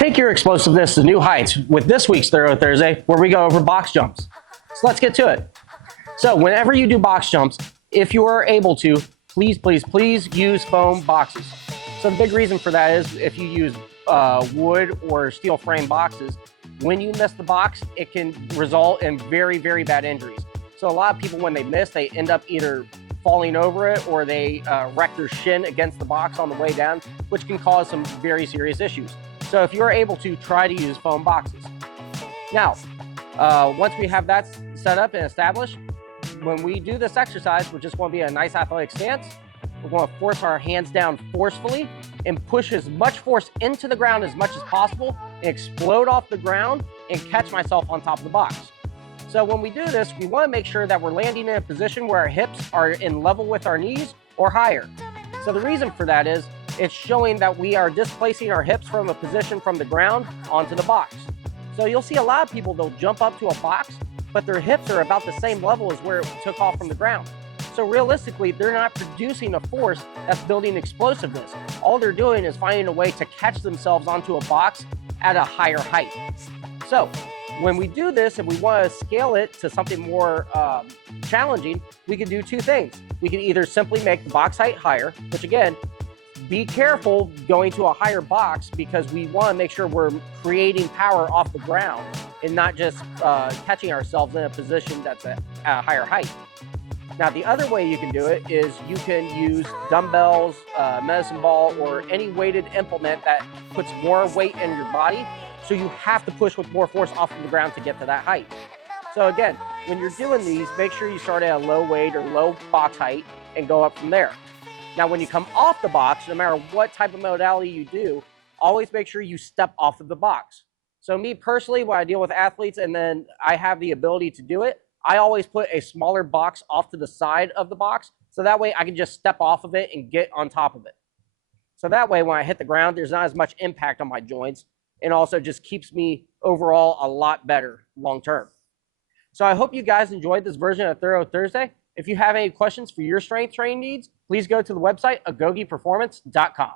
Take your explosiveness to new heights with this week's Thorough Thursday, where we go over box jumps. So let's get to it. So whenever you do box jumps, if you are able to, please use foam boxes. So the big reason for that is if you use wood or steel frame boxes, when you miss the box, it can result in very bad injuries. So a lot of people, when they miss, they end up either falling over it or they wreck their shin against the box on the way down, which can cause some very serious issues. So if you're able to, try to use foam boxes. Now, once we have that set up and established, when we do this exercise, we're just going to be in a nice athletic stance. We're going to force our hands down forcefully and push as much force into the ground as much as possible and explode off the ground and catch myself on top of the box. So when we do this, we want to make sure that we're landing in a position where our hips are in level with our knees or higher. So the reason for that is it's showing that we are displacing our hips from a position from the ground onto the box. So you'll see a lot of people, they'll jump up to a box, but their hips are about the same level as where it took off from the ground. So realistically, they're not producing a force that's building explosiveness. All they're doing is finding a way to catch themselves onto a box at a higher height. So when we do this and we want to scale it to something more challenging, we can do two things. We can either simply make the box height higher, which again, be careful going to a higher box because we want to make sure we're creating power off the ground and not just catching ourselves in a position that's at a higher height. Now, the other way you can do it is you can use dumbbells, medicine ball, or any weighted implement that puts more weight in your body, so you have to push with more force off of the ground to get to that height. So again, when you're doing these, make sure you start at a low weight or low box height and go up from there. Now, when you come off the box, no matter what type of modality you do, always make sure you step off of the box. So me personally, when I deal with athletes and then I have the ability to do it, I always put a smaller box off to the side of the box, so that way I can just step off of it and get on top of it. So that way when I hit the ground, there's not as much impact on my joints, and also just keeps me overall a lot better long term. So I hope you guys enjoyed this version of Thorough Thursday. If you have any questions for your strength training needs, please go to the website agogeperformance.com.